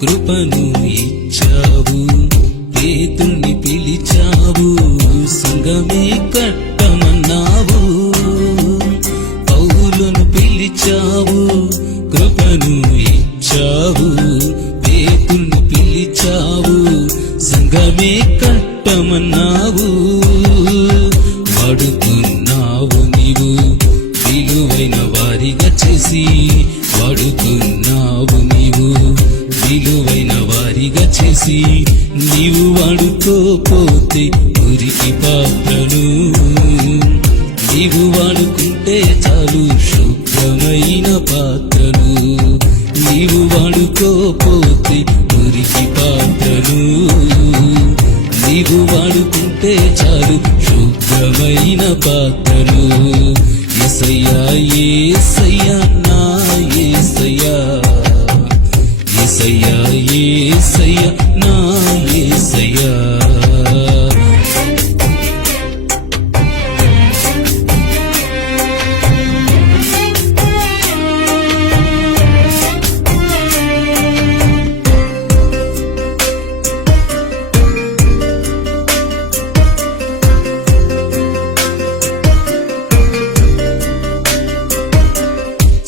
కృపను ఇచ్చావు, పేతుని పిలిచావు, సంగమే కట్టమన్నావు. పౌలును పిలిచావు, కృపను ఇచ్చావు, పేతుని పిలిచావు, సంగమే కట్టమన్నావు. వాడుకున్నావు నీవు విలువైన వారిగా చేసి, వాడుకున్నావు నీవు విలువైన వారిగా చేసి. నీవు వాడుకోపోతే మురికి పాత్రను, నీవు వాడుకుంటే చాలు శుభ్రమైన పాత్రను. నీవు వాడుకోపోతే మురికి పాత్రను, నీవు వాడుకుంటే చాలు శుభ్రమైన పాత్రను. యేసయ్యా యేసయ్యా నా యేసయ్యా, యేసయ్యా యేసయ్యా నా యేసయ్యా.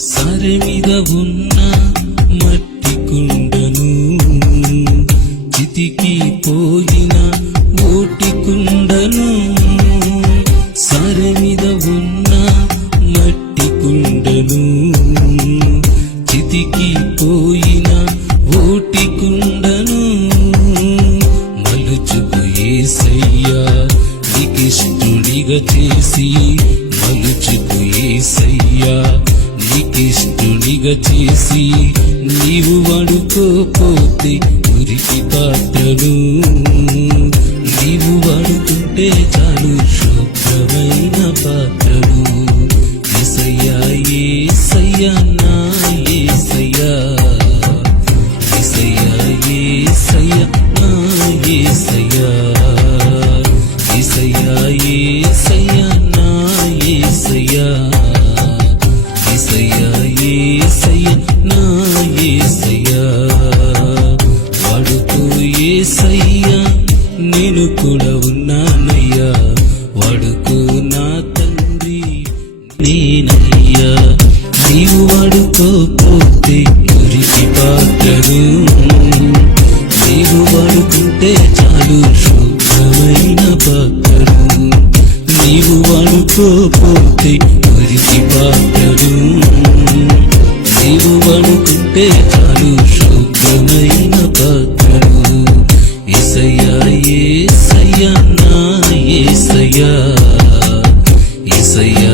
సారె మీద ఉన్న మట్టి కుండను, చితికి పోయిన ఓటి కుండను. సారె మీద ఉన్న మట్టి కుండను, చితికి పోయిన ఓటి కుండను. మలుచుకు యేసయ్యా నీకిష్టుడిగా చేసి, మలుచుకు యేసయ్యా నీకిష్టుడిగా చేసి. నీవు వాడుకోపోతే మురికి పాత్రను, నీవు వాడుకుంటే చాలు శుభ్రమైన పాత్రను. యేసయ్యా యేసయ్యా నా యేసయ్యా, యేసయ్యా యేసయ్యా నా యేసయ్యా, యేసయ్యా యేసయ్యా నా యేసయ్యా, యేసయ్యా యేసయ్యా నా యేసయ్యా. వాడుకో యేసయ్యా నేను కూడా ఉన్నానయ్యా, వాడుకో నా తండ్రి నేనయ్యా. నీవు వాడుకోపోతే మురికి పాత్రను, నీవు వాడుకుంటే చాలు శుభ్రమైన పాత్రను, నీవు వాడుకోపోతే మురికి పాత్రను, నీవు వాడుకుంటే చాలు శుభ్రమైన పాత్రను. యేసయ్యా యేసయ్యా నా యేసయ్యా, యేసయ్యా